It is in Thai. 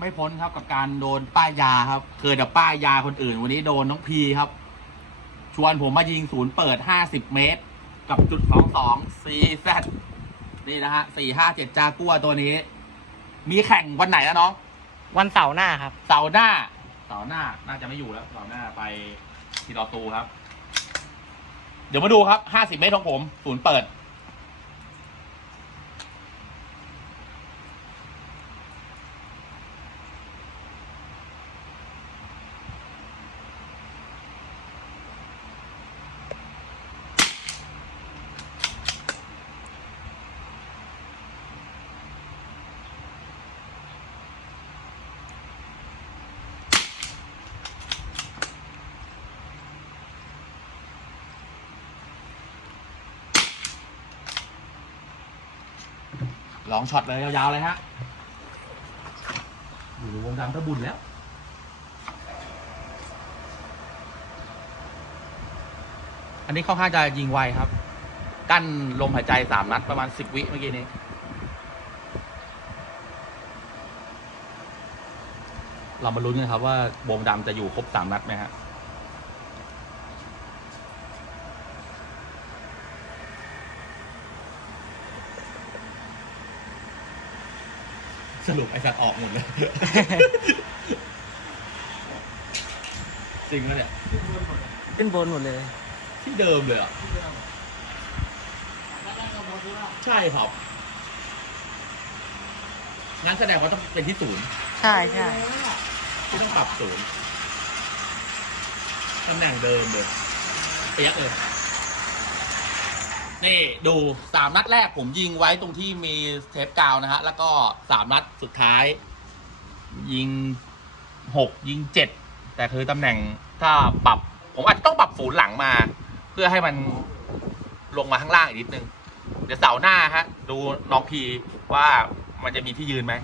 ไม่พ้นครับกับการโดนป้ายยาครับ เคยแต่ป้ายยาคนอื่น วันนี้โดนน้องพีครับ ชวนผมมายิงศูนย์เปิด50เมตร กับจุด22 CZ นี่นะฮะ457จากัวตัวนี้ มีแข่งวันไหนแล้วน้องวันเสาร์หน้าครับ เสาร์หน้า เสาร์หน้าน่าจะไม่อยู่แล้ว เสาร์หน้าไปทีดอตูครับ เดี๋ยวมาดูครับ50เมตรของผม ศูนย์เปิด ลองช็อตเลยยาวๆเลยฮะอยู่วงดำก็บุญแล้ว อันนี้ค่อนข้างจะยิงไวครับ กั้นลมหายใจสามนัดประมาณสิบวิเมื่อกี้นี้เรามาลุ้นกันครับว่าวงดำจะอยู่ครบสามนัดไหมฮะ สรุปไอ้สัตว์ออกหมดเลย จริงไหมเนี่ย ขึ้นบนหมดเลย ที่เดิมเลยเหรอะ ใช่ครับ งั้นแสดงว่าต้องเป็นที่ศูนย์ใช่ใช่ที่ต้องปรับศูนย์ตำแหน่งเดิมเลยเปียกเลย นี่ดูสามนัดแรกผมยิงไว้ตรงที่มีเทปกาวนะฮะ แล้วก็สามนัดสุดท้าย ยิงหกยิงเจ็ดแต่คือตำแหน่งถ้าปรับ ผมอาจจะต้องปรับศูนหลังมา เพื่อให้มันลงมาข้างล่างอีกนิดนึง เดี๋ยวเสาร์หน้าฮะ ดูน้องพีว่ามันจะมีที่ยืนไหม